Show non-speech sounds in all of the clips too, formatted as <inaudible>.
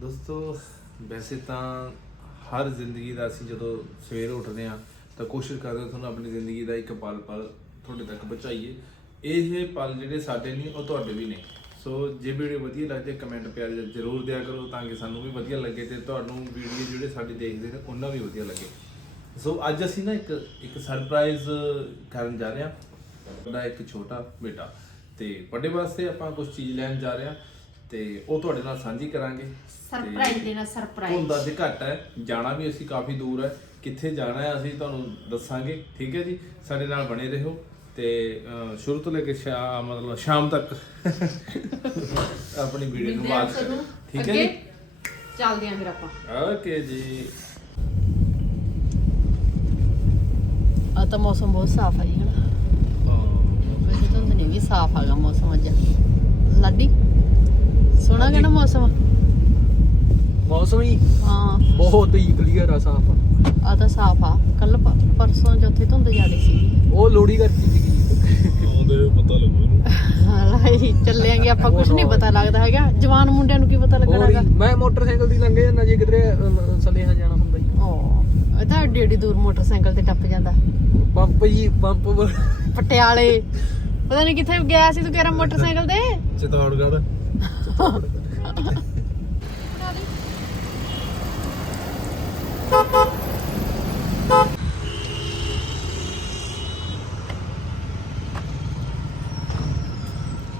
ਦੋਸਤੋ, ਵੈਸੇ ਤਾਂ ਹਰ ਜ਼ਿੰਦਗੀ ਦਾ ਅਸੀਂ ਜਦੋਂ ਸਵੇਰ ਉੱਠਦੇ ਆ ਤਾਂ ਕੋਸ਼ਿਸ਼ ਕਰਦੇ ਹਾਂ ਤੁਹਾਨੂੰ ਆਪਣੀ ਜ਼ਿੰਦਗੀ ਦਾ ਇੱਕ ਪਲ ਪਲ ਤੁਹਾਡੇ ਤੱਕ ਪਹੁੰਚਾਈਏ। ਇਹ ਪਲ ਜਿਹੜੇ ਸਾਡੇ ਨਹੀਂ ਉਹ ਤੁਹਾਡੇ ਵੀ ਨੇ। ਸੋ ਜੇ ਵੀਡੀਓ ਵਧੀਆ ਲੱਗਦੀ ਹੈ ਕਮੈਂਟ ਪਿਆਰ ਜ਼ਰੂਰ ਦਿਆ ਕਰੋ ਤਾਂ ਕਿ ਸਾਨੂੰ ਵੀ ਵਧੀਆ ਲੱਗੇ ਤੇ ਤੁਹਾਨੂੰ ਵੀਡੀਓ ਜਿਹੜੇ ਸਾਡੇ ਦੇਖਦੇ ਨੇ, ਉਹਨਾਂ ਵੀ ਵਧੀਆ ਲੱਗੇ। ਸੋ ਅੱਜ ਅਸੀਂ ਨਾ ਇੱਕ ਇੱਕ ਸਰਪ੍ਰਾਈਜ਼ ਕਰਨ ਜਾ ਰਹੇ ਹਾਂ। ਉਹਦਾ ਇੱਕ ਛੋਟਾ ਬੇਟਾ। ਤੇ ਵੱਡੇ ਵਾਸਤੇ ਆਪਾਂ ਕੁਝ ਚੀਜ਼ ਲੈਣ ਜਾ ਰਹੇ ਹਾਂ। ਤੇ ਉਹ ਤੁਹਾਡੇ ਨਾਲ ਸਾਂਝੀ ਕਰਾਂਗੇ। ਸਰਪ੍ਰਾਈਜ਼ ਦੇਣਾ ਸਰਪ੍ਰਾਈਜ਼ ਹੁੰਦਾ ਤੇ ਘੱਟ ਹੈ। ਜਾਣਾ ਵੀ ਅਸੀਂ ਕਾਫੀ ਦੂਰ ਹੈ। ਕਿੱਥੇ ਜਾਣਾ ਹੈ ਅਸੀਂ ਤੁਹਾਨੂੰ ਦੱਸਾਂਗੇ। ਠੀਕ ਹੈ ਜੀ? ਸਾਡੇ ਨਾਲ ਬਣੇ ਰਹੋ ਤੇ ਸ਼ੁਰੂ ਤੋਂ ਲੈ ਕੇ ਸ਼ਾ ਮਤਲਬ ਸ਼ਾਮ ਤੱਕ <laughs> ਆਪਣੀ ਵੀਡੀਓ ਨੂੰ ਹਾਂ ਵਾਚ ਤੁਹਾਨੂੰ ਠੀਕ ਹੈ ਜੀ? ਚੱਲਦੇ ਆਂ ਫਿਰ ਆਪਾਂ। ਓਕੇ ਜੀ। ਆ ਤਾਂ ਮੌਸਮ ਬਹੁਤ ਸਾਫ਼ ਹੈ ਜੀ ਹਨਾ? ਵੈਸੇ ਧੁੰਦ ਨਹੀਂ ਵੀ ਸਾਫ਼ ਹੈਗਾ ਮੌਸਮ ਅੱਜ। ਲਾਡੀ? ਸੋਹਣਾ ਕਿਹੜਾ ਮੌਸਮ ਮੌਸਮ ਹੀ ਹਾਂ। ਬਹੁਤ ਹੀ ਕਲੀਅਰ ਆ ਸਾਫ਼ ਆ। ਤਾਂ ਸਾਫ਼ ਆ। ਕੱਲ ਪਰਸੋਂ ਚੌਥੇ ਧੁੰਦ ਜ਼ਿਆਦੇ ਸੀ। ਉਹ ਲੋੜੀ ਕਰਦੀ ਸੀਗੀ। ਆਉਂਦੇ ਪਤਾ ਲੱਗੂ ਹਾਂ ਲਾਈ ਚੱਲਿਆਂਗੇ ਆਪਾਂ ਕੁਝ ਨਹੀਂ ਪਤਾ ਲੱਗਦਾ ਹੈਗਾ। ਜਵਾਨ ਮੁੰਡਿਆਂ ਨੂੰ ਕੀ ਪਤਾ ਹੋਰ ਲੱਗਣਾਗਾ ਹੀ, ਮੈਂ ਮੋਟਰਸਾਈਕਲ ਦੀ ਲੰਘੇ ਜਾਂਦਾ ਜੇ ਕਿਧਰੇ ਸਲੇਹਾਂ ਜਾਣਾ ਹੁੰਦਾ ਜੀ। ਓ ਇਹ ਤਾਂ ਏਡੀ ਏਡੀ ਦੂਰ ਮੋਟਰਸਾਈਕਲ ਤੇ ਟੱਪ ਜਾਂਦਾ। ਪੰਪ ਜੀ ਪੰਪ ਪਟਿਆਲੇ। ਪਤਾ ਨਹੀਂ ਕਿੱਥੇ ਗਿਆ ਸੀ ਤੂੰ ਕਿਹੜਾ ਮੋਟਰਸਾਈਕਲ ਤੇ? ਚਿਤੌੜਗੜ੍ਹ।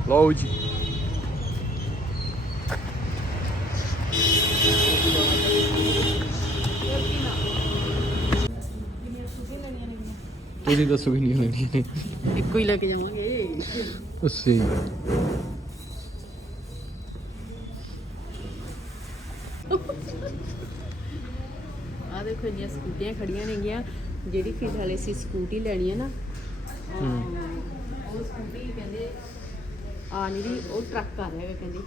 ਲਓ ਜੀ। ਤੁਸੀਂ ਦੱਸੋ ਵੀ ਨਹੀਂ ਲੈਣੀ ਇੱਕੋ ਹੀ ਲੈ ਕੇ ਜਾਵਾਂਗੇ। ਉਸੇ ਆ ਸਕੂਟੀਆਂ ਖੜੀਆਂ ਨੇਗੀਆਂ ਜਿਹੜੀ ਫਿਲਹਾਲ ਅਸੀਂ ਸਕੂਟੀ ਲੈਣੀ ਹੈ ਨਾ ਅਮ, ਉਹ ਸਕੂਟੀ ਕਹਿੰਦੇ ਆ ਨਹੀਂ ਰਹੀ ਉਹ ਟਰੱਕ ਆ ਰਿਹਾ ਹੈਗਾ ਕਹਿੰਦੇ।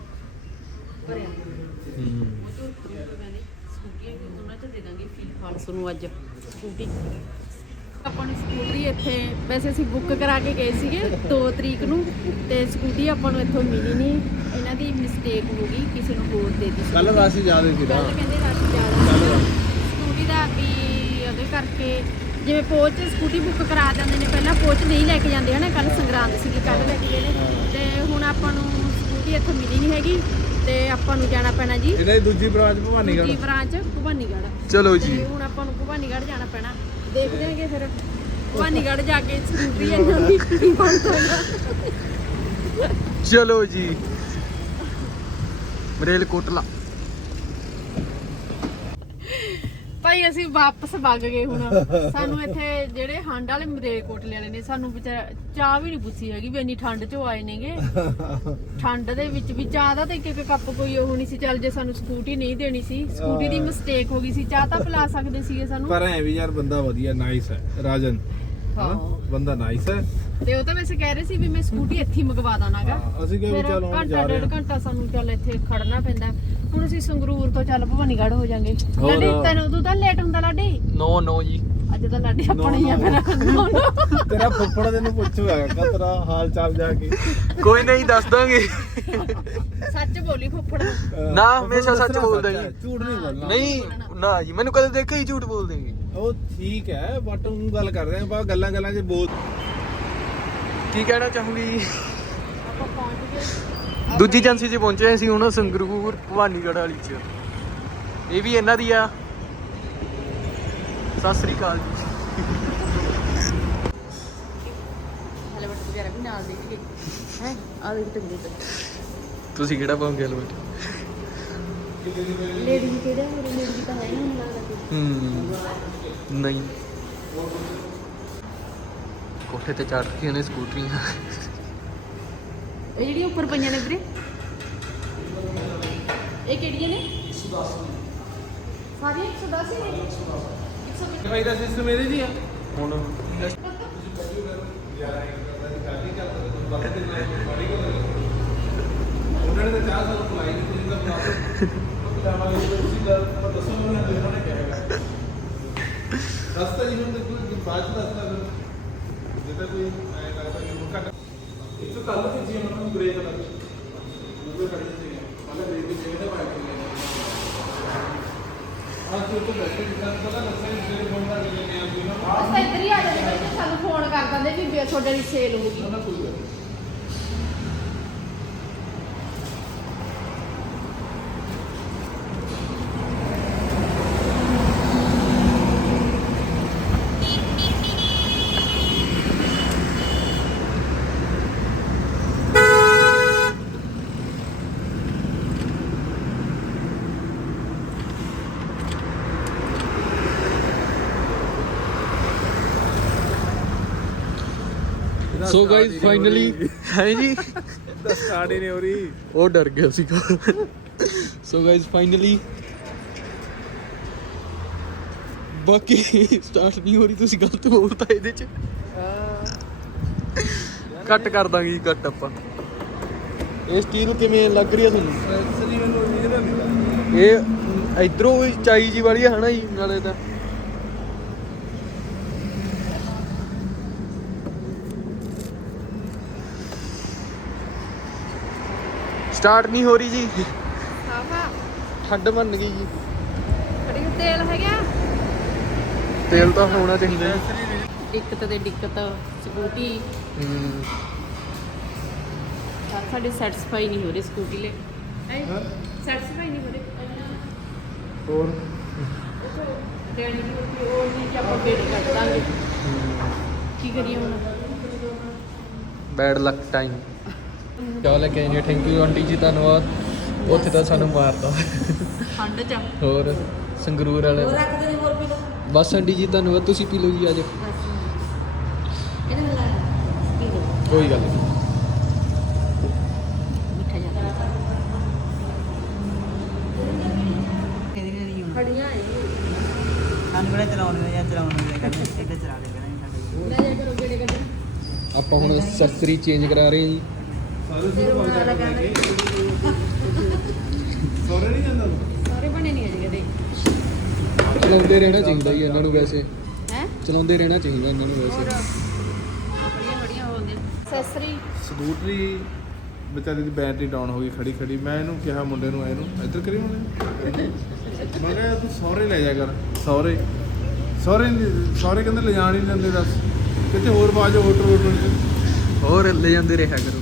ਭਰਿਆ ਹੋਇਆ। ਉਹ ਤੋਂ ਕਹਿੰਦੇ ਸਕੂਟੀਆਂ ਵੀ ਉਹਨਾਂ ਚ ਦੇ ਦਾਂਗੇ ਫਿਲਹਾਲ ਤੁਹਾਨੂੰ ਅੱਜ ਸਕੂਟੀ ਆਪਾਂ ਨੂੰ ਸਕੂਟਰੀ ਇੱਥੇ ਵੈਸੇ ਅਸੀਂ ਬੁੱਕ ਕਰਾ ਕੇ ਗਏ ਸੀਗੇ 2 ਤਰੀਕ ਨੂੰ ਤੇ ਸਕੂਟੀ ਆਪਾਂ ਨੂੰ ਇੱਥੋਂ ਮਿਲੀ ਨਹੀਂ ਇਹਨਾਂ ਦੀ ਮਿਸਟੇਕ ਹੋ ਗਈ ਕਿਸੇ ਨੂੰ ਹੋਰ ਦੇ ਦਿੱਤੀ। ਕੱਲ ਰਾਸੀ ਜਾ ਰਹੀ ਸੀ ਨਾ। ਕੱਲ ਕਹਿੰਦੇ ਰਸ਼ ਜ਼ਿਆਦਾ ਸੀ। ਕਰਕੇ ਜਿਵੇਂ ਪੋਚ ਸਕੂਟੀ ਬੁੱਕ ਕਰਾ ਦਿੰਦੇ ਨੇ ਪਹਿਲਾਂ ਪੋਚ ਨਹੀਂ ਲੈ ਕੇ ਜਾਂਦੇ ਹਨਾ ਕੱਲ ਸੰਗਰਾਂਦ ਸੀਗੀ ਕੱਲ ਲੈ ਕੇ ਗਏ ਨੇ। ਤੇ ਹੁਣ ਆਪਾਂ ਨੂੰ ਸਕੂਟੀ ਇੱਥੋਂ ਮਿਲੀ ਨਹੀਂ ਹੈਗੀ ਤੇ ਆਪਾਂ ਨੂੰ ਜਾਣਾ ਪੈਣਾ ਜੀ। ਇਹਦਾ ਹੀ ਦੂਜੀ ਬ੍ਰਾਂਚ ਭਵਾਨੀਗੜ੍ਹ। ਦੂਜੀ ਬ੍ਰਾਂਚ ਭਵਾਨੀਗੜ੍ਹ। ਚਲੋ ਤੇ ਹੁਣ ਆਪਾਂ ਨੂੰ ਭਵਾਨੀਗੜ੍ਹ ਜਾਣਾ ਪੈਣਾ। ਦੇਖਦੇ ਆਂਗੇ ਫਿਰ। ਭਵਾਨੀਗੜ੍ਹ ਜਾ ਕੇ ਸਕੂਟਰੀ ਇਹਨਾਂ ਦੀ <laughs> ਕੀ ਬਣਦਾ ਚਲੋ ਜੀ। ਮਰੇਲ ਕੋਟਲਾ ਭਾਈ ਅਸੀਂ ਵਾਪਸ ਵਗ ਗਏ ਹੁਣ। ਸਾਨੂੰ ਇੱਥੇ ਜਿਹੜੇ ਹੰਡ ਵਾਲੇ ਮਰੇ ਕੋਟਲੇ ਵਾਲੇ ਨੇ ਸਾਨੂੰ ਵਿਚਾਰਾ ਚਾਹ ਵੀ ਨਹੀਂ ਪੁੱਛੀ ਹੈਗੀ ਵੀ ਇੰਨੀ ਠੰਡ ਚੋਂ ਆਏ ਨੇਗੇ। ਠੰਡ ਦੇ ਵਿੱਚ ਵੀ ਚਾਹ ਦਾ ਤਾਂ ਇੱਕ ਇੱਕ ਕੱਪ ਕੋਈ ਉਹ ਨਹੀਂ ਸੀ ਚੱਲ ਜੇ ਸਾਨੂੰ ਸਕੂਟੀ ਨਹੀਂ ਦੇਣੀ ਸੀ ਸਕੂਟੀ ਦੀ ਮਿਸਟੇਕ ਹੋ ਗਈ ਸੀ ਚਾਹ ਤਾਂ ਪਿਲਾ ਸਕਦੇ ਸੀਗੇ ਸਾਨੂੰ। ਪਰ ਐ ਵੀ ਯਾਰ ਬੰਦਾ ਵਧੀਆ ਨਾਈਸ ਹੈ ਰਾਜਨ। ਹਾਂ ਬੰਦਾ ਨਾਈਸ ਹੈ। ਤੇ ਉਹ ਤਾਂ ਵੈਸੇ ਕਹਿ ਰਹੇ ਸੀ ਵੀ ਮੈਂ ਸਕੂਟੀ ਇੱਥੇ ਹੀ ਮੰਗਵਾ ਦਾਨਾਗਾ ਹਾਂ, ਅਸੀਂ ਕਿਹਾ ਵੀ ਚੱਲ ਹੁਣ ਘੰਟਾ ਡੇਢ। ਘੰਟਾ ਸਾਨੂੰ ਚੱਲ ਇੱਥੇ ਖੜਨਾ ਪੈਂਦਾ। ਹੁਣ ਅਸੀਂ ਸੰਗਰੂਰ ਤੋਂ ਚੱਲ ਭਵਾਨੀਗੜ੍ਹ ਹੋ ਜਾਾਂਗੇ। ਹੋਰ। ਲਾਡੀ ਤੈਨੂੰ ਤੂੰ ਤਾਂ ਲੇਟ ਹੁੰਦਾ ਲਾਡੀ? ਨੋ ਨੋ ਜੀ। ਅੱਜ ਤਾਂ ਲਾਡੀ ਆਪਣਾ ਹੀ ਆ ਨੋ। ਤੇਰਾ ਫੁੱਫੜ ਤੈਨੂੰ ਪੁੱਛੂਗਾ ਕਾ ਤੇਰਾ ਹਾਲ ਚਾਲ ਜਾ ਕੇ। ਕੋਈ ਨਹੀਂ ਦੱਸ ਦਾਂਗੇ। ਸੱਚ ਬੋਲੀ ਫੁੱਫੜ। ਨੂੰ। ਨਾ, ਹਮੇਸ਼ਾ ਸੱਚ ਬੋਲਦਾ ਜੀ। ਝੂਠ ਨਹੀਂ ਬੋਲਣਾ। ਨਹੀਂ ਨਾ ਜੀ ਮੈਨੂੰ ਕਦੇ ਦੇਖਿਆ ਹੀ ਝੂਠ ਬੋਲ ਦੇਂਗੇ ਉਹ ਠੀਕ ਹੈ ਬਟ ਉਹ ਗੱਲ ਕਰਦੇ ਆਂ ਬਾ ਗੱਲਾਂ ਗੱਲਾਂ 'ਚ ਬੋਲ ਕੀ ਕਹਿਣਾ ਚਾਹੂੰਗੀ ਆਪਾਂ ਪਹੁੰਚ ਗਏ। ਦੂਜੀ ਏਜੰਸੀ 'ਚ ਪਹੁੰਚੇ ਅਸੀਂ ਹੁਣ ਸੰਗਰੂਰ ਭਵਾਨੀਗੜ੍ਹ ਵਾਲੀ 'ਚ। ਇਹ ਵੀ ਇਹਨਾਂ ਦੀ ਆ। ਸਤਿ ਸ੍ਰੀ ਅਕਾਲ ਜੀ। ਹੈਲਮਟ ਵਗੈਰਾ ਵੀ ਨਾਲ ਦੇ ਕੇ ਹੈ? ਆ ਦੇਖ ਟੰਗੇ ਤੇ ਤੁਸੀਂ ਕਿਹੜਾ ਪਾਉਂਗੇ ਹੈਲਮਟ ਲੇਡੀ ਕਿਹੜਾ? ਮੇਰੇ ਲੇਡੀ ਤਾਂ ਹੈ ਨਹੀਂ ਲੱਗਦਾ ਕੋਈ। ਹੂੰ ਨਹੀਂ। ਕੋਠੇ ਤੇ ਚੜ ਰਹੀਆਂ ਨੇ ਸਕੂਟਰੀਆਂ। ਇਹ ਜਿਹੜੀਆਂ ਉੱਪਰ ਪਈਆਂ ਨੇ ਵੀਰੇ? ਇਹ ਕਿਹੜੀਆਂ ਨੇ? 110 ਸਾਰੀਆਂ 110 ਹੀ ਨੇ। 120 ਭਾਈ ਦਾ ਸਿਸਟਮ ਇਹਦੇ ਜੀ ਆ। ਹੁਣ ਉਹਨਾਂ ਨੇ ਤਾਂ ਚਾਹ ਸਾਨੂੰ ਖਵਾਈ ਨਹੀਂ ਤੁਸੀਂ ਤਾਂ ਬਣਾ ਲਓ, ਤੁਸੀਂ ਤਾਂ ਦੱਸੋ ਮੈਨੂੰ ਉਹਨਾਂ ਨੇ ਕਿਹਾ ਹੈਗਾ। ਰਸਤਾ ਜੀ ਹੁਣ ਦੇਖੋ, ਬਾਅਦ ਚ ਦੱਸਦਾ ਫਿਰ ਜੇ ਤਾਂ ਕੋਈ ਐ ਲੱਗਦਾ ਕਿ ਉਹ ਘੱਟ ਇੱਕ ਕੱਲ ਤੇ ਜੀ ਉਹਨਾਂ ਨੂੰ ਬ੍ਰੇਕ ਲੱਗ ਉਹਦੇ ਖੜੇ ਸੀ ਕੱਲ ਬ੍ਰੇਕ ਤੇ ਜਿਵੇਂ ਦਾ ਬਾਈਕ ਲੈ ਆਹ ਤੂੰ ਤਾਂ ਬੈਠੇ ਜਿੱਦਾਂ ਪਤਾ ਲੱਗਦਾ ਜਿਹੜੇ ਫੋਨ ਦਾ ਲੈ ਕੇ ਆਉਂਦੇ ਨਾ ਬਸ ਇੱਧਰ ਹੀ ਆ ਜਾਂਦੇ ਨੇ ਸਾਨੂੰ ਫੋਨ ਕਰ ਦਿੰਦੇ ਵੀ ਤੁਹਾਡੇ ਦੀ ਸੇਲ ਹੋ ਗਈ। ਸੋ ਗਾਇਸ ਫਾਈਨਲੀ ਹੈ ਜੀ ਤਾਂ ਸਟਾਰਟ ਹੀ ਨਹੀਂ ਹੋ ਰਹੀ ਉਹ ਡਰ ਗਿਆ ਸੀਗਾ ਸੋ ਗਾਇਸ ਫਾਈਨਲੀ ਬਾਕੀ ਸਟਾਰਟ ਨਹੀਂ ਹੋ ਰਹੀ ਤੁਸੀਂ ਗਲਤ ਬੋਲਤਾ ਇਹਦੇ ਚ। ਕੱਟ ਕਰ ਦਾਂਗੇ ਜੀ ਕੱਟ ਆਪਾਂ। ਇਹ ਸਟੀਲ ਕਿਵੇਂ ਲੱਗ ਰਹੀ ਆ ਤੁਹਾਨੂੰ? ਸੈਂਸਰੀ ਮੈਨੂੰ ਨਹੀਂ ਇਹ ਇਧਰੋਂ ਵੀ ਚਾਈ ਜੀ ਵਾਲੀ ਆ ਹਨਾ ਜੀ? ਨਾਲੇ ਤਾਂ। ਸਟਾਰਟ ਨਹੀਂ ਹੋ ਰਹੀ ਜੀ ਸਾਫਾ ਠੰਡ ਬਣ ਗਈ ਜੀ ਖੜੀ ਤੇਲ ਹੈਗਾ ਤੇਲ ਤਾਂ ਹੋਣਾ ਚਾਹੀਦਾ ਜੀ ਦਿੱਕਤ ਤੇ ਦਿੱਕਤ ਸਕੂਟੀ ਹੂੰ ਸਾਡੇ ਸੈਟੀਸਫਾਈ ਨਹੀਂ ਹੋ ਰਹੀ ਸਕੂਟੀ ਲੈ ਸੈਟੀਸਫਾਈ ਨਹੀਂ ਹੋ ਰਹੀ ਹੋਰ ਡੈਡੀ ਦੀ ਉੱਥੇ ਉਹ ਨਹੀਂ ਕਿ ਆਪਾਂ ਬੇੜ ਕੱਢ ਦਾਂਗੇ ਕੀ ਕਰੀਏ ਹੁਣ ਬੈਡ ਲੱਕ ਟਾਈਮ ਚਾਹ ਲੈ ਕੇ ਆਏ ਥੈਂਕ ਯੂ ਆਂਟੀ ਜੀ ਧੰਨਵਾਦ। ਉੱਥੇ ਤਾਂ ਸਾਨੂੰ ਮਾਰਤਾ। ਠੰਡ ਚ। ਹੋਰ ਸੰਗਰੂਰ ਵਾਲੇ। ਹੋਰ ਰੱਖ ਦੇ ਹੋਰ ਪੀ ਲਓ ਬਸ ਆਂਟੀ ਜੀ ਧੰਨਵਾਦ। ਤੁਸੀਂ ਪੀ ਲਓ ਜੀ ਅੱਜ। ਇਹਦੇ ਨਾਲ ਲਾ ਪੀ ਲਓ। ਕੋਈ ਗੱਲ ਨਹੀਂ। ਸਾਨੂੰ ਕਿਹੜਾ ਚਲਾਉਣੇ ਜਾਂ ਚਲਾਉਣੇ ਕਹਿੰਦੇ ਇੱਥੇ ਚਲਾ ਦੇ ਕਰਾਂਗੇ ਆਪਾਂ ਹੁਣ ਸੈਸਰੀ ਚੇਂਜ ਕਰਾ ਰਹੇ ਹਾਂ ਜੀ। ਸਾਰੇ ਸਿਰ ਬੰਦ ਕਰ ਕੇ ਸੋਰੇ ਨਹੀਂ ਜਾਂਦਾ ਤੂੰ? ਸਾਰੇ ਬਣੇ ਨਹੀਂ ਅਜੇ ਕਦੇ। ਚਲਾਉਂਦੇ ਰਹਿਣਾ ਚਾਹੀਦਾ ਜੀ ਇਹਨਾਂ ਨੂੰ ਵੈਸੇ। ਹੈ? ਚਲਾਉਂਦੇ ਰਹਿਣਾ ਚਾਹੀਦਾ ਇਹਨਾਂ ਨੂੰ ਹੋਰ? ਵੈਸੇ ਬੜੀਆਂ ਬੜੀਆਂ ਹੋ ਗਈਆਂ। ਸੈਸਰੀ ਸਕੂਟਰੀ ਵਿਚਾਰੀ ਦੀ ਬੈਟਰੀ ਡਾਊਨ ਹੋ ਗਈ ਖੜੀ ਖੜੀ। ਮੈਂ ਇਹਨੂੰ ਕਿਹਾ ਮੁੰਡੇ ਨੂੰ ਇਹਨੂੰ ਇੱਧਰ ਕਰੀ ਮੁੰਡੇ ਨੂੰ। ਮੈਂ ਕਿਹਾ ਤੂੰ ਸਹੁਰੇ ਲੈ ਜਾ ਕਰ ਸਹੁਰੇ ਸਹੁਰੇ ਸਹੁਰੇ ਕਹਿੰਦੇ ਲੈ ਜਾਣ ਹੀ ਨਹੀਂ ਦਿੰਦੇ ਦੱਸ। ਕਿਤੇ ਹੋਰ ਬਾਜੋ ਹੋਟਲ ਹੋਟਲ ਚ ਹੋਰ ਲੈ ਜਾਂਦੇ ਰਿਹਾ ਕਰੋ।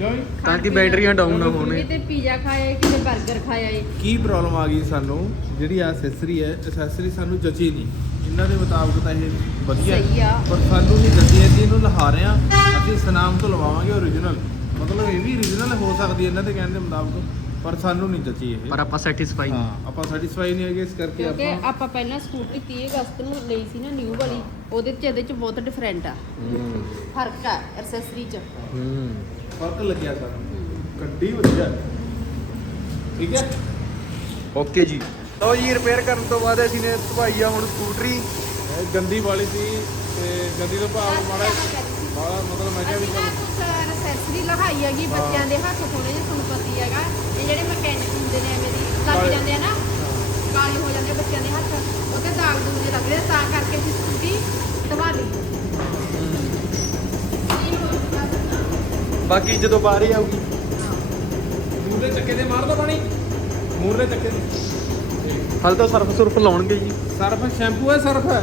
ਕਿਉਂ ਜੀ? ਤਾਂ ਕਿ ਬੈਟਰੀਆਂ ਡਾਊਨ ਨਾ ਹੋਣ। ਕਿਤੇ ਪੀਜ਼ਾ ਖਾਇਆ ਕਿਤੇ 버ਗਰ ਖਾਇਆ ਏ ਕੀ ਪ੍ਰੋਬਲਮ ਆ ਗਈ ਸਾਨੂੰ? ਜਿਹੜੀ ਆ ਐਕਸੈਸਰੀ ਹੈ ਐਕਸੈਸਰੀ ਸਾਨੂੰ ਜਚੀ ਨਹੀਂ। ਇਹਨਾਂ ਦੇ ਮੁਤਾਬਕ ਤਾਂ ਇਹ ਵਧੀਆ ਹੈ। ਸਹੀ ਆ। ਪਰ ਸਾਨੂੰ ਨਹੀਂ ਜਚੀ ਅਸੀਂ ਇਹਨੂੰ ਲਹਾ ਰਹੇ ਹਾਂ ਅਸੀਂ ਸਨਾਮ ਤੋਂ ਲਵਾਵਾਂਗੇ ਓਰੀਜਨਲ ਮਤਲਬ ਇਹ ਵੀ ਓਰੀਜਨਲ ਹੋ ਸਕਦੀ ਹੈ ਇਹਨਾਂ ਦੇ ਕਹਿਣ ਦੇ ਮੁਤਾਬਕ ਪਰ ਸਾਨੂੰ ਨਹੀਂ ਜਚੀ ਇਹ। ਪਰ ਆਪਾਂ ਸੈਟੀਸਫਾਈ ਹਾਂ ਆਪਾਂ ਸੈਟੀਸਫਾਈ ਨਹੀਂ ਹੈਗੇ ਇਸ ਕਰਕੇ ਕਿਉਂਕਿ ਆਪਾਂ ਆਪਾਂ ਪਹਿਲਾਂ ਸਕੂਟਰੀ 30 ਅਗਸਤ ਨੂੰ ਲਈ ਸੀ ਨਾ ਨਿਊ ਵਾਲੀ ਉਹਦੇ ਚ ਇਹਦੇ ਚ ਬਹੁਤ ਡਿਫਰੈਂਟ ਆ। ਹੂੰ। ਫ਼ਰਕ ਆ ਐਕਸੈਸਰੀ ਚ। ਹੂੰ। ਫ਼ਰਕ ਲੱਗਿਆ ਸਾਨੂੰ ਗੱਡੀ ਵਧੀਆ। ਹੈ। ਠੀਕ ਹੈ? ਓਕੇ ਜੀ। ਲਓ ਜੀ ਰਿਪੇਅਰ ਕਰਨ ਤੋਂ ਬਾਅਦ ਅਸੀਂ ਨੇ ਧਵਾਈ ਆ ਹੁਣ ਸਕੂਟਰੀ। ਇਹ ਗੰਦੀ ਵਾਲੀ ਸੀ ਤੇ ਗੰਦੀ ਤੋਂ ਭਾਵ ਮਾੜਾ ਮਾੜਾ ਮਤਲਬ ਮੈਂ ਕਿਹਾ ਵੀ ਅਸੀਂ ਚੱਲ। ਨਾ ਲਗਾਈ ਹੈਗੀ ਬੱਚਿਆਂ ਦੇ ਹੱਥ ਥੋੜੇ ਜਿਹੇ ਤੁਹਾਨੂੰ ਪਤਾ ਹੀ ਹੈਗਾ। ਇਹ ਜਿਹੜੇ ਮਕੈਨਿਕ ਹੁੰਦੇ ਨੇ ਐਵੇਂ ਦੀ ਲੱਗ। ਜਾਂਦੇ ਆ ਨਾ ਕਾਲੇ ਹੋ ਜਾਂਦੇ ਬੱਚਿਆਂ ਦੇ ਹੱਥ। ਉਹਤੇ ਦਾਗ ਦੂਗ ਜਿਹੇ ਲੱਗਦੇ ਆ, ਤਾਂ ਕਰਕੇ ਅਸੀਂ ਸਕੂਟੀ ਧਵਾ ਲਈ। ਬਾਕੀ ਜਦੋਂ ਬਾਹਰ ਹੀ ਆਊਗੀ। ਮੂਰਲੇ ਚੱਕੇ ਦੇ ਮਾਰਦਾ ਪਾਣੀ। ਮੂਰਲੇ ਚੱਕੇ ਦੇ। ਹਾਲ ਤਾਂ ਸਰਫ ਸੁਰਫ ਲਾਉਣਗੇ ਜੀ। ਸਰਫ ਸ਼ੈਂਪੂ ਹੈ ਸਰਫ? ਹੈ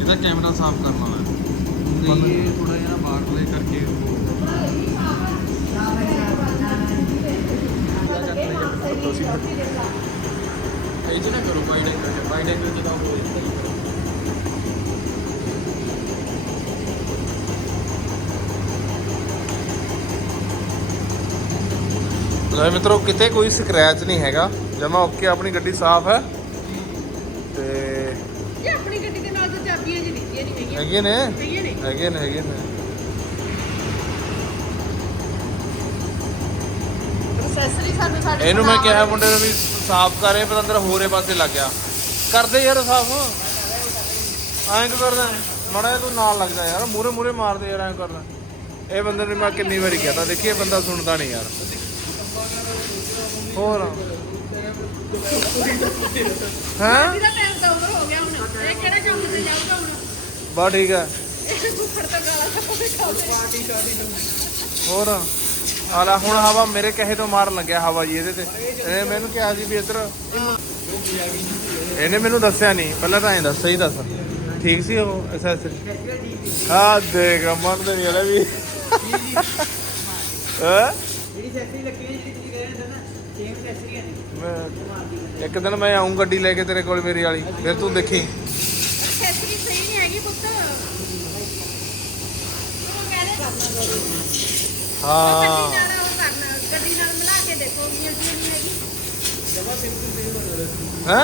ਇਹਦਾ ਕੈਮਰਾ ਸਾਫ਼ ਕਰਨ ਵਾਲਾ ਨਹੀਂ ਇਹ ਥੋੜਾ ਜਿਹਾ ਬਾਹਰ ਲੈ ਕਰਕੇ ਇਹ ਜੀ ਨਾ ਕਰੋ ਵਾਈਡ ਐਂਗਲ ਤੇ ਵਾਈਡ ਐਂਗਲ ਤੇ ਹੋ। ਲੈ ਮਿੱਤਰੋ ਕਿਤੇ ਕੋਈ ਸਕ੍ਰੈਚ ਨਹੀਂ ਹੈਗਾ। ਜਮਾ ਓਕੇ ਆਪਣੀ ਗੱਡੀ ਸਾਫ਼ ਹੈ। ਤੇ ਇਹ ਆਪਣੀ ਗੱਡੀ ਦੇ ਨਾਲ ਤਾਂ ਚਾਬੀਆਂ ਜੀ ਦਿੱਤੀਆਂ ਨਹੀਂ ਹੈਗੀਆਂ। ਹੈਗੇ ਨੇ? ਹੈਗੀਆਂ ਨੇ। ਹੈਗੇ ਨੇ ਹੈਗੇ ਨੇ। ਐਕਸੈਸਰੀ ਸਾਨੂੰ ਸਾਡੇ ਇਹਨੂੰ ਮੈਂ ਕਿਹਾ ਮੁੰਡੇ ਨੂੰ ਵੀ ਸਾਫ਼ ਕਰੇ ਪਰ ਅੰਦਰ ਹੋਰੇ ਪਾਸੇ ਲੱਗ ਗਿਆ। ਕਰਦੇ ਯਾਰ ਸਾਫ਼। ਐਂ ਕਿਉਂ ਕਰਦਾ ਮੜਾ ਤੂੰ ਨਾਲ ਲੱਗਦਾ ਯਾਰ ਮੂਰੇ ਮੂਰੇ ਮਾਰਦੇ ਯਾਰ ਐਂ ਕਰਦਾ। ਇਹ ਬੰਦੇ ਨੂੰ ਮੈਂ ਕਿੰਨੀ ਵਾਰੀ ਕਿਹਾ ਤਾਂ ਦੇਖੀ ਇਹ ਬੰਦਾ ਸੁਣਦਾ ਨਹੀਂ ਯਾਰ। ਹੋਰ। ਹਾਂ? ਇਹਦਾ ਟਾਈਮ ਤਾਂ ਓਵਰ ਹੋ ਗਿਆ ਹੁਣ। ਇਹ ਕਿਹੜਾ ਕੰਮ ਤੇ ਜਾਊਗਾ ਹੁਣ? ਬਾ ਠੀਕ ਹੈ। ਫੁੱਫੜ ਤਾਂ ਗਾਲਾਂ ਕੱਢਦੇ ਖਾਉਂਦੇ ਹੋਰ। ਆਲਾ, ਹੁਣ ਹਵਾ ਮੇਰੇ ਕਹੇ ਤੋਂ ਮਾਰਨ ਲੱਗਿਆ ਹਵਾ ਜੀ ਇਹਦੇ ਤੇ। ਇਹਨੇ ਮੈਨੂੰ ਕਿਹਾ ਸੀ ਵੀ ਇੱਧਰ ਇਹਨੇ ਮੈਨੂੰ ਦੱਸਿਆ ਨਹੀਂ। ਪਹਿਲਾਂ ਤਾਂ ਐਂ ਦੱਸ, ਸਹੀ ਦੱਸ। ਠੀਕ ਸੀ ਉਹ ਐਸੈਸਰੀ ਆ ਦੇਖ ਮੰਨਦੇ ਨਹੀਂ ਹਲੇ ਵੀ। ਹੈ? ਜਿਹੜੀ ਸੈਕਟਰੀ ਲੱਗੀ ਜਿਹੜੀ ਤੁਸੀਂ ਕਹਿੰਦੇ ਨਾ ਸੇਮ ਸੈਕਟਰੀ ਹੈ ਇੱਕ ਦਿਨ ਮੈਂ ਆਉਂ ਗੱਡੀ ਲੈ ਕੇ ਤੇਰੇ ਕੋਲ ਮੇਰੀ ਵਾਲੀ, ਫਿਰ ਤੂੰ ਦੇਖੀ। ਐਕਸੈਸਰੀ ਸਹੀ ਨਹੀਂ ਹੈਗੀ ਪੁੱਤ। ਉਹ ਕਹਿੰਦੇ ਕਰਨਾ ਗੱਡੀ ਹਾਂ ਨਾਲ ਉਹ ਕਰਨਾ ਗੱਡੀ ਨਾਲ ਮਿਲਾ ਕੇ ਦੇਖੋ ਮਿਲਦੀ ਨਹੀਂ ਹੈਗੀ ਹੈ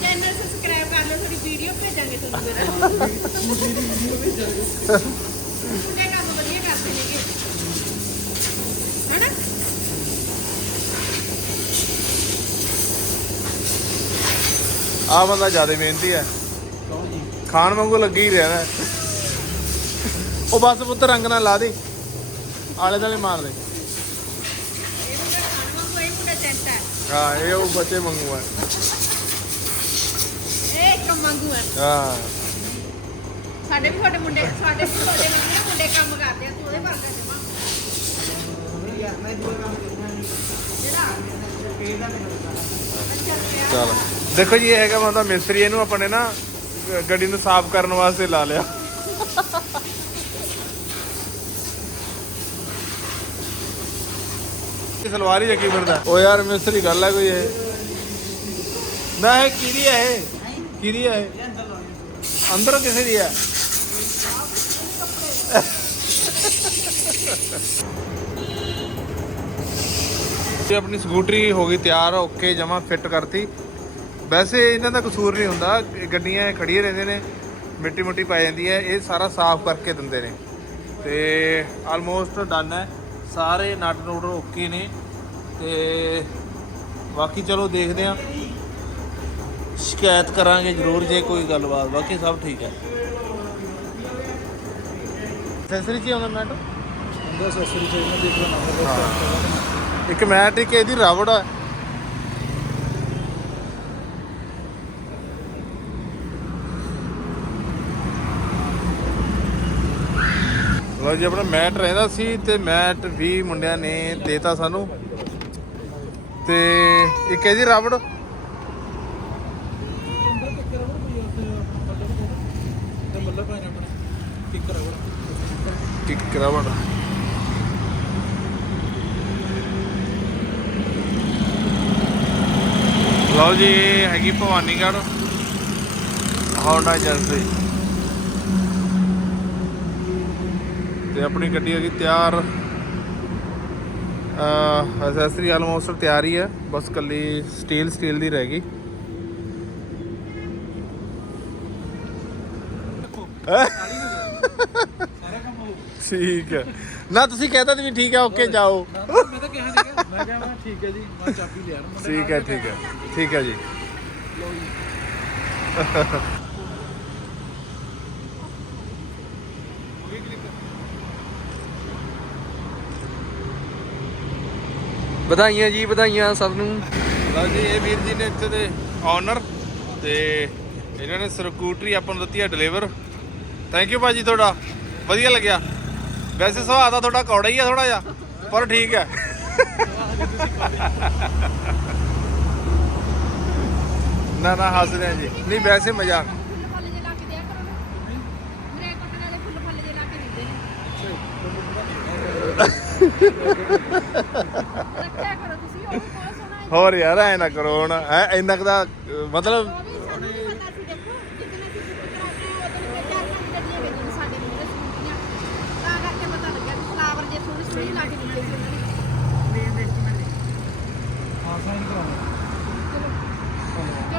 ਚੈਨਲ ਸਬਸਕ੍ਰਾਈਬ ਕਰ ਲਓ ਥੋੜੀ ਵੀਡੀਓ ਭੇਜਾਂਗੇ ਤੁਹਾਨੂੰ ਮੇਰਾ ਮੁੰਡੇ ਕੰਮ ਵਧੀਆ ਕਰਦੇ ਨੇਗੇ ਹਨਾ ਆ ਬੰਦਾ ਜ਼ਿਆਦਾ ਮਿਹਨਤੀ ਹੈ। ਖਾਣ ਵਾਂਗੂ ਲੱਗੀ ਹੀ ਰਿਹਾ ਹੈ ਉਹ ਬਸ ਪੁੱਤ ਰੰਗ ਨਾਲ ਲਾ ਦੇ। ਆਲੇ ਦਾਲੇ ਮਾਰ ਦੇ। ਹੈ ਇਹ ਉਹ ਬੱਚੇ ਮੰਗੂ ਹੈ ਇਹ ਕੰਮ ਵਾਂਗੂ ਹੈ ਹਾਂ। ਸਾਡੇ ਵੀ ਤੁਹਾਡੇ ਮੁੰਡੇ ਸਾਡੇ ਵੀ ਤੁਹਾਡੇ ਵਰਗੇ ਮੁੰਡੇ ਕੰਮ ਕਰਦੇ ਆ ਤੂੰ ਉਹਦੇ ਵਰਗਾ ਜਮਾ ਚਲ। ਦੇਖੋ ਜੀ ਇਹ ਹੈਗਾ ਬੰਦਾ ਮਿਸਤਰੀ ਇਹਨੂੰ ਆਪਾਂ ਨੇ ਗੱਡੀ ਨੂੰ ਸਾਫ਼ ਕਰਨ ਵਾਸਤੇ ਲਾ ਲਿਆ। ਸਲਵਾਰ ਹੀ ਚੱਕੀ ਫਿਰਦਾ। ਓ ਯਾਰ ਮਿਸਤਰੀ ਗੱਲ ਹੈ ਕੋਈ ਇਹ। ਨਾ ਇਹ ਕਿਹਦੀ ਹੈ ਇਹ? ਕਿਹਦੀ ਹੈ ਇਹ? ਅੰਦਰ ਕਿਸੇ ਦੀ ਹੈ ਇਹ ਆਪਣੀ ਸਕੂਟਰੀ ਹੋ ਗਈ ਤਿਆਰ ਓਕੇ ਜਮਾ ਫਿੱਟ ਕਰਤੀ। ਵੈਸੇ ਇਹਨਾਂ ਦਾ ਕਸੂਰ ਨਹੀਂ ਹੁੰਦਾ ਗੱਡੀਆਂ ਖੜੀਆਂ ਰਹਿੰਦੇ ਨੇ ਮਿੱਟੀ ਮੁੱਟੀ ਪੈ ਜਾਂਦੀ ਹੈ ਇਹ ਸਾਰਾ ਸਾਫ਼ ਕਰਕੇ ਦਿੰਦੇ ਨੇ। ਤੇ ਆਲਮੋਸਟ ਡਨ ਹੈ। ਸਾਰੇ ਨਟ ਨੂਟ ਓਕੇ ਨੇ ਤੇ ਬਾਕੀ ਚਲੋ ਦੇਖਦੇ ਹਾਂ। ਸ਼ਿਕਾਇਤ ਕਰਾਂਗੇ ਜ਼ਰੂਰ ਜੇ ਕੋਈ ਗੱਲਬਾਤ ਬਾਕੀ ਸਭ ਠੀਕ ਹੈ। ਸੈਸਰੀ ਕੀ ਆਉਂਦਾ ਮੈਟ ਅੰਦਰ ਸੈਸਰੀ ਚਾਹੀਦਾ ਦੇਖ ਲੈਣਾ ਇੱਕ ਮੈਟ ਇੱਕ ਇਹਦੀ ਰਾਵੜ ਹੈ ਲੋ ਜੀ, ਆਪਣਾ ਮੈਟ ਰਹਿੰਦਾ ਸੀ ਤੇ ਮੈਟ ਵੀ ਮੁੰਡਿਆਂ ਨੇ ਦੇਤਾ ਸਾਨੂੰ। ਤੇ ਇੱਕ ਇਹਦੀ ਰਾਵੜ? ਮੱਲਾ ਭਾਈ ਕਿੱਕ ਰਾਵੜ। ਲਓ ਜੀ, ਹੈਗੀ ਭਵਾਨੀਗੜ੍ਹ ਹੌਂਡਾ ਏਜੰਸੀ ਆਪਣੀ ਗੱਡੀ ਹੈਗੀ ਤਿਆਰ। ਅ ਐਸੈਸਰੀ ਆਲਮੋਸਟ ਤਿਆਰ ਹੀ ਹੈ, ਬਸ ਕੱਲੀ ਸਟੀਲ ਸਟੀਲ ਦੀ ਰਹਿ ਗਈ। ਠੀਕ ਹੈ। ਨਾ, ਤੁਸੀਂ ਕਹਿਤਾ ਵੀ ਠੀਕ ਹੈ ਓਕੇ ਜਾਓ। ਮੈਂ ਤਾਂ ਕਿਹਾ ਨਹੀਂ ਮੈਂ ਕਿਹਾ ਮੈਂ ਠੀਕ ਹੈ ਜੀ ਮੈਂ ਚਾਬੀ ਲਿਆ ਨਾ ਮੁੰਡੇ ਠੀਕ ਹੈ ਠੀਕ ਹੈ ਠੀਕ ਹੈ ਜੀ। ਵਧਾਈਆਂ ਜੀ ਵਧਾਈਆਂ ਸਭ ਨੂੰ। ਲਓ ਜੀ ਇਹ ਵੀਰ ਜੀ ਨੇ ਇੱਥੇ ਦੇ ਓਨਰ ਤੇ ਇਹਨਾਂ ਨੇ ਸਕੂਟਰੀ ਆਪਾਂ ਨੂੰ ਦਿੱਤੀ ਹੈ ਡਿਲੀਵਰ ਥੈਂਕ ਯੂ ਭਾਜੀ ਤੁਹਾਡਾ। ਵਧੀਆ ਲੱਗਿਆ। ਵੈਸੇ ਸੁਭਾਅ ਦਾ ਤੁਹਾਡਾ ਕੌੜਾ ਹੀ ਆ ਥੋੜਾ ਜਿਹਾ ਪਰ ਠੀਕ ਹੈ। ਨਾ ਨਾ ਹੱਸਦੇ ਆ ਜੀ। ਨਹੀਂ ਵੈਸੇ ਮਜ਼ਾਕ। ਹੋਰ ਯਾਰ ਐ ਨਾ ਕਰੋ ਹੁਣ ਐ ਇੰਨਾ ਕੁ ਦਾ ਮਤਲਬ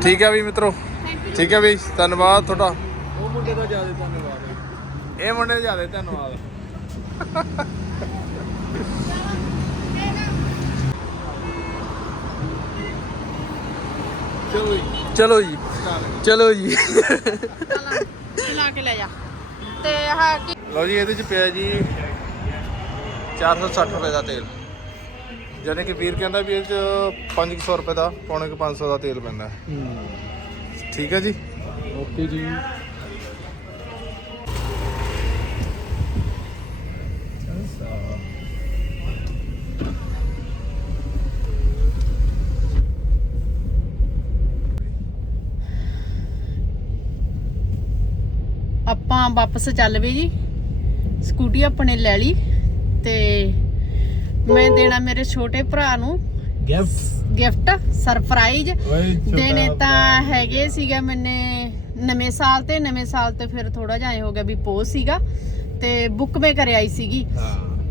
ਠੀਕ ਹੈ ਵੀ ਮਿੱਤਰੋ ਠੀਕ ਹੈ ਵੀ ਧੰਨਵਾਦ ਤੁਹਾਡਾ। ਉਹ ਮੁੰਡੇ ਦਾ ਜ਼ਿਆਦਾ ਧੰਨਵਾਦ ਇਹ ਮੁੰਡੇ ਦਾ ਜ਼ਿਆਦਾ ਧੰਨਵਾਦ। ਚਲੋ ਜੀ। ਚਲੋ ਜੀ। ਚਲੋ ਜੀ। ਲਾ ਕੇ ਲੈ ਜਾ। ਤੇ ਆਹ ਕੀ ਲਓ ਜੀ ਇਹਦੇ ਚ ਪਿਆ ਜੀ 460 ਰੁਪਏ ਦਾ ਤੇਲ। ਯਾਨੀ ਕਿ ਵੀਰ ਕਹਿੰਦਾ ਵੀ ਇਹ ਚ 500 ਰੁਪਏ ਦਾ ਪੌਣੇ ਕੁ 500 ਦਾ ਤੇਲ ਪੈਂਦਾ। ਹੈ। ਠੀਕ ਹੈ ਜੀ? ਓਕੇ ਜੀ। ਵਾਪਸ ਚੱਲ ਪਏ ਜੀ। ਸਕੂਟੀ ਆਪਣੇ ਲੈ ਲਈ ਤੇ ਮੈਂ ਦੇਣਾ ਮੇਰੇ ਛੋਟੇ ਭਰਾ ਨੂੰ। ਗਿਫਟ ਗਿਫਟ ਸਰਪ੍ਰਾਈਜ਼ ਦੇਣੇ ਤਾਂ ਹੈਗੇ ਸੀਗਾ ਮੈਨੇ ਨਵੇਂ ਸਾਲ ਤੇ ਨਵੇਂ ਸਾਲ ਤੇ ਫਿਰ ਥੋੜਾ ਜਿਹਾ ਐ ਹੋ ਗਿਆ ਵੀ ਪੋਸ ਸੀਗਾ ਤੇ ਬੁੱਕ ਮੈਂ ਕਰ ਆਈ ਸੀਗੀ।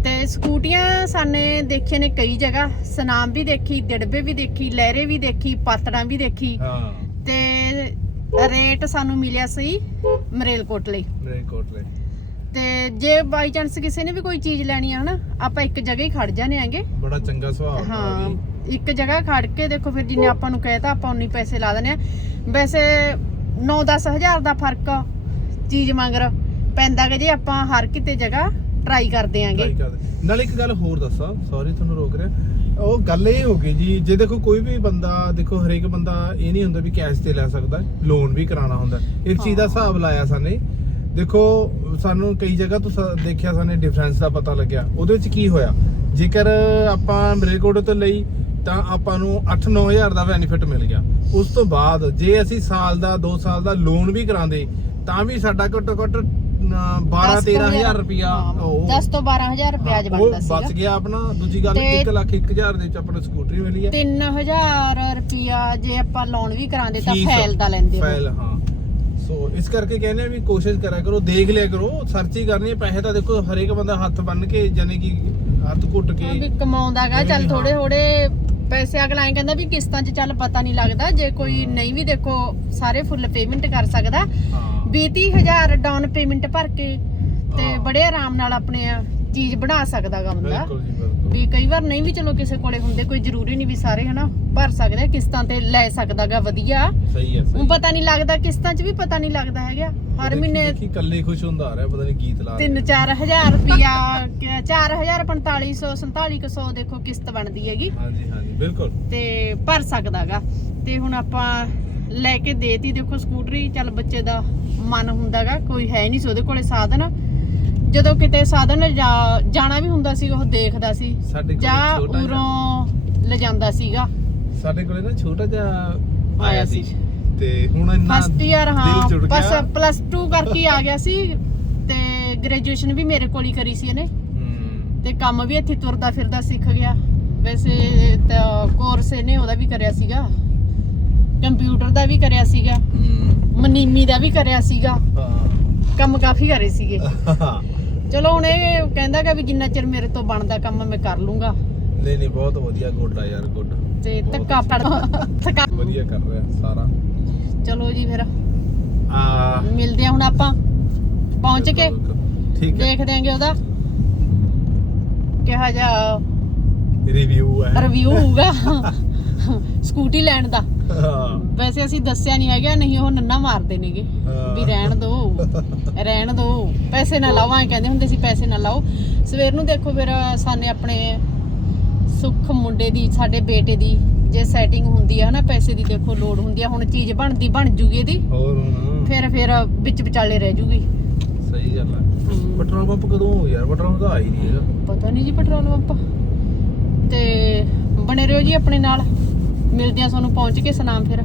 ਤੇ ਸਕੂਟੀਆਂ ਸਾਨੇ ਦੇਖੇ ਨੇ ਕਈ ਜਗ੍ਹਾ ਸਨਾਮ ਵੀ ਦੇਖੀ ਦਿੜਬੇ ਵੀ ਦੇਖੀ ਲਹਿਰੇ ਵੀ ਦੇਖੀ ਪਾਤੜਾਂ ਵੀ ਦੇਖੀ। ਹਾਂ। ਰੇਟ ਸਾਨੂੰ ਮਿਲਿਆ ਸੀ ਮਰੇਲਕੋਟਲੇ ਮੇਰੇ ਕੋਟਲੇ ਤੇ ਜੇ ਬਾਈ ਚਾਂਸ ਕਿਸੇ ਨੇ ਵੀ ਕੋਈ ਚੀਜ਼ ਲੈਣੀ ਆ ਹਨਾ ਆਪਾਂ ਇੱਕ ਜਗ੍ਹਾ ਹੀ ਖੜ ਜਾਣੇ ਆਂਗੇ। ਬੜਾ ਚੰਗਾ ਸੁਭਾਅ ਹਾਂ। ਇੱਕ ਜਗ੍ਹਾ ਖੜ ਕੇ ਦੇਖੋ ਫਿਰ ਜਿੰਨੇ ਆਪਾਂ ਨੂੰ ਕਹਿਤਾ ਆਪਾਂ ਉਨੀ ਪੈਸੇ ਲਾ ਦਨੇ ਆ। ਵੈਸੇ 9-10 ਹਜ਼ਾਰ ਦਾ ਫ਼ਰਕ ਚੀਜ਼ ਮੰਗਰ ਪੈਂਦਾ ਕਿ ਜੇ ਆਪਾਂ ਹਰ ਕਿਤੇ ਜਗ੍ਹਾ ਟਰਾਈ ਕਰਦੇ ਆਂਗੇ। ਨਾਲ ਇੱਕ ਗੱਲ ਹੋਰ ਦੱਸਾਂ ਸੌਰੀ ਤੁਹਾਨੂੰ ਰੋਕ ਰਿਹਾ। ਉਹ ਗੱਲ ਇਹ ਹੋ ਗਈ ਜੀ ਜੇ ਦੇਖੋ ਕੋਈ ਵੀ ਬੰਦਾ ਦੇਖੋ ਹਰੇਕ ਬੰਦਾ ਇਹ ਨਹੀਂ ਹੁੰਦਾ ਵੀ ਕੈਸ਼ ਤੇ ਲੈ ਸਕਦਾ ਲੋਨ ਵੀ ਕਰਾਉਣਾ ਹੁੰਦਾ। ਇੱਕ ਚੀਜ਼ ਦਾ ਹਿਸਾਬ ਲਾਇਆ ਸਾਨੇ। ਦੇਖੋ ਸਾਨੂੰ ਕਈ ਜਗ੍ਹਾ ਤੋਂ ਸ- ਦੇਖਿਆ ਸਾਨੇ ਡਿਫਰੈਂਸ ਦਾ ਪਤਾ ਲੱਗਿਆ। ਉਹਦੇ ਵਿੱਚ ਕੀ ਹੋਇਆ? ਜੇਕਰ ਆਪਾਂ ਮਰੇਕੋਟ ਤੋਂ ਲਈ ਤਾਂ ਆਪਾਂ ਨੂੰ 8-9000 ਦਾ ਬੈਨੀਫਿਟ ਮਿਲ ਗਿਆ। ਉਸ ਤੋਂ ਬਾਅਦ ਜੇ ਅਸੀਂ ਸਾਲ ਦਾ 2 ਸਾਲ ਦਾ ਲੋਨ ਵੀ ਕਰਾਉਂਦੇ ਤਾਂ ਵੀ ਸਾਡਾ ਘੱਟੋ ਘੱਟ 12-13000 ਰੁਪਿਆ ਉਹ 10 ਤੋਂ 12000 ਵਿਆਜ ਉਹ ਬਣਦਾ ਬਚ ਸੀਗਾ। ਗਿਆ ਆਪਣਾ। ਦੂਜੀ ਗੱਲ ਤੇ 1 ਲੱਖ 1000 ਦੇ ਵਿੱਚ ਆਪਣਾ ਸਕੂਟਰੀ ਮਿਲੀ ਹੈ 3000 ਰੁਪਿਆ ਜੇ ਆਪਾਂ ਲੋਨ ਵੀ ਕਰਾਉਂਦੇ ਤਾਂ ਫੀਸ, ਫੈਲ ਦਾ ਲੈਂਦੇ ਹੋ ਫਾਈਲ ਹਾਂ। ਸੋ ਇਸ ਕਰਕੇ ਕਹਿੰਦੇ ਆ ਵੀ ਕੋਸ਼ਿਸ਼ ਕਰਿਆ ਕਰੋ ਦੇਖ ਲਿਆ ਕਰੋ ਸਰਚ ਹੀ ਕਰਨੀ ਹੈ ਪੈਸੇ ਤਾਂ ਦੇਖੋ ਹਰੇਕ ਬੰਦਾ ਹੱਥ ਬੰਨ ਕੇ ਜਾਨੀ ਕਿ ਹੱਥ ਘੁੱਟ ਕੇ ਕਮਾਉਂਦਾਗਾ ਨਹੀਂ, ਚੱਲ। ਥੋੜੇ ਥੋੜੇ ਪੈਸੇ ਅਗਲਾ ਐਂ ਕਹਿੰਦਾ ਵੀ ਕਿਸ਼ਤਾਂ 'ਚ ਚੱਲ ਪਤਾ ਨਹੀਂ ਲੱਗਦਾ ਜੇ ਕੋਈ ਨਹੀਂ ਵੀ ਦੇਖੋ ਸਾਰੇ ਫੁੱਲ ਪੇਮੈਂਟ ਕਰ ਸਕਦਾ। ਹਾਂ। 20000 ਡਾਊਨ ਪੇਮੈਂਟ ਭਰ ਕੇ ਤੇ। ਬੜੇ ਆਰਾਮ ਨਾਲ ਆਪਣੇ ਚੀਜ਼ ਬਣਾ ਸਕਦਾਗਾ ਬੰਦਾ। ਬਿਲਕੁਲ ਜੀ ਬਿਲਕੁਲ। ਵੀ ਕਈ ਵਾਰ ਨਹੀਂ ਵੀ ਚਲੋ ਕਿਸੇ ਕੋਲੇ ਹੁੰਦੇ ਕੋਈ ਜ਼ਰੂਰੀ ਨਹੀਂ ਵੀ ਸਾਰੇ ਹਨਾ ਭਰ ਸਕਦੇ ਕਿਸ਼ਤਾਂ ਤੇ ਲੈ ਸਕਦਾਗਾ ਵਧੀਆ। ਸਹੀ ਹੈ ਹੁਣ ਸਹੀ ਪਤਾ ਨਹੀਂ ਲੱਗਦਾ ਕਿਸ਼ਤਾਂ 'ਚ ਵੀ ਪਤਾ ਨਹੀਂ ਲੱਗਦਾ ਹੈਗਾ। ਹਰ ਮਹੀਨੇ ਦੇਖੀ ਕੱਲੇ ਖੁਸ਼ ਹੁੰਦਾ ਆ ਰਿਹਾ ਪਤਾ ਨਹੀਂ ਗੀਤ ਲਾ ਤਿੰਨ ਚਾਰ ਹਜ਼ਾਰ ਰੁਪਿਆ 4000 4500 ਦੇਖੋ ਕਿਸ਼ਤ ਬਣਦੀ ਹੈਗੀ। ਹਾਂਜੀ ਹਾਂਜੀ ਬਿਲਕੁਲ। ਤੇ ਭਰ ਸਕਦਾਗਾ। ਤੇ ਹੁਣ ਆਪਾਂ ਲੈ ਕੇ ਦੇਤੀ ਦੇਖੋ ਸਕੂਟਰੀ ਚੱਲ ਬੱਚੇ ਦਾ ਮਨ ਹੁੰਦਾਗਾ ਕੋਈ ਹੈ ਨਹੀਂ ਸੀ ਉਹਦੇ ਕੋਲੇ ਸਾਧਨ। ਜਦੋਂ ਕਿਤੇ ਸਾਧਨ ਜਾ- ਜਾਣਾ ਵੀ ਹੁੰਦਾ ਸੀ ਉਹ ਦੇਖਦਾ ਸੀ ਸਾਡੇ ਕੋਲ ਜਾਂ ਛੋਟਾ ਜਿਹਾ ਉਰੋਂ ਲਿਜਾਂਦਾ ਸੀਗਾ। ਸਾਡੇ ਕੋਲੇ ਨਾ ਛੋਟਾ ਜਿਹਾ ਆਇਆ ਸੀ। ਤੇ ਹੁਣ ਇੰਨਾ ਫਸਟ ਇਅਰ ਦਿਲ ਹਾਂ ਜੁੜ ਬਸ ਗਿਆ ਪਲੱਸ 2 ਕਰਕੇ ਹੀ ਆ ਗਿਆ ਸੀ ਤੇ ਗ੍ਰੈਜੂਏਸ਼ਨ ਵੀ ਮੇਰੇ ਕੋਲ ਹੀ ਕਰੀ ਸੀ ਇਹਨੇ। ਤੇ ਕੰਮ ਵੀ ਇੱਥੇ ਤੁਰਦਾ ਫਿਰਦਾ ਸਿੱਖ ਗਿਆ। ਵੈਸੇ ਤਾਂ ਕੋਰਸ ਇਹਨੇ ਉਹਦਾ ਵੀ ਕਰਿਆ ਸੀਗਾ। ਕੰਪਿਊਟਰ ਦਾ ਵੀ ਕਰਿਆ ਸੀਗਾ। ਮਨੀਮੀ ਦਾ ਵੀ ਕਰਿਆ ਸੀਗਾ। ਹਾਂ। ਕੰਮ ਕਾਫੀ ਕਰੇ ਸੀਗੇ। ਚਲੋ ਹੁਣ ਇਹ ਕਹਿੰਦਾ ਕਿ ਵੀ ਜਿੰਨਾ ਚਿਰ ਮੇਰੇ ਤੋਂ ਬਣਦਾ ਕੰਮ ਮੈਂ ਕਰ ਲੂੰਗਾ। ਨਹੀਂ ਨਹੀਂ ਬਹੁਤ ਵਧੀਆ ਗੁੱਡ ਆ ਯਾਰ ਗੁੱਡ। ਤੇ ਧੱਕਾ ਪੜ ਥਕਾ ਵਧੀਆ ਕਰ ਰਿਹਾ ਸਾਰਾ। ਚਲੋ ਜੀ ਫਿਰ। ਆ। ਮਿਲਦੇ ਆ ਹੁਣ ਆਪਾਂ। ਪਹੁੰਚ ਕੇ। ਠੀਕ ਹੈ। ਦੇਖ ਦਿਆਂਗੇ ਉਹਦਾ। ਕਿਹਾ ਜਾ ਰਿਵਿਊ ਹੈ। ਰਿਵਿਊ ਹੋਊਗਾ। <laughs> ਸਕੂਟੀ ਲੈਣ ਦਾ। ਵੈਸੇ ਅਸੀਂ ਦੱਸਿਆ ਨਹੀਂ ਹੈਗਾ ਨਹੀਂ ਉਹ ਨੰਨਾ ਮਾਰਦੇ ਨੇਗੇ ਵੀ ਰਹਿਣ ਦੋ ਰਹਿਣ ਦੋ ਪੈਸੇ ਨਾ ਲਾਓ ਐਂ ਕਹਿੰਦੇ ਹੁੰਦੇ ਸੀ ਪੈਸੇ ਨਾ ਲਾਓ। ਸਵੇਰ ਨੂੰ ਦੇਖੋ ਫਿਰ ਸਾਨੇ ਆਪਣੇ ਸੁੱਖ ਮੁੰਡੇ ਦੀ ਸਾਡੇ ਬੇਟੇ ਦੀ ਜੇ ਸੈਟਿੰਗ ਹੁੰਦੀ ਆ ਹਨਾ ਪੈਸੇ ਦੀ ਦੇਖੋ ਲੋੜ ਹੁੰਦੀ ਆ ਹੁਣ ਚੀਜ਼ ਬਣਦੀ ਬਣ ਜੂਗੀ ਇਹਦੀ ਹੋਰ ਫਿਰ ਫਿਰ ਵਿੱਚ ਵਿਚਾਲੇ ਰਹਿ ਜੂਗੀ। ਸਹੀ ਗੱਲ ਹੈ। ਪੈਟਰੋਲ ਪੰਪ ਕਦੋਂ ਹੋ ਯਾਰ ਪੈਟਰੋਲ ਤਾਂ ਆ ਹੀ ਨਹੀਂ ਹੈਗਾ। ਪਤਾ ਨਹੀਂ ਜੀ ਪੈਟਰੋਲ ਪੰਪ। ਤੇ ਬਣੇ ਰਹੋ ਜੀ ਆਪਣੇ ਨਾਲ। ਮਿਲਦੇ ਆ ਤੁਹਾਨੂੰ ਪਹੁੰਚ ਕੇ ਸੁਨਾਮ ਫਿਰ।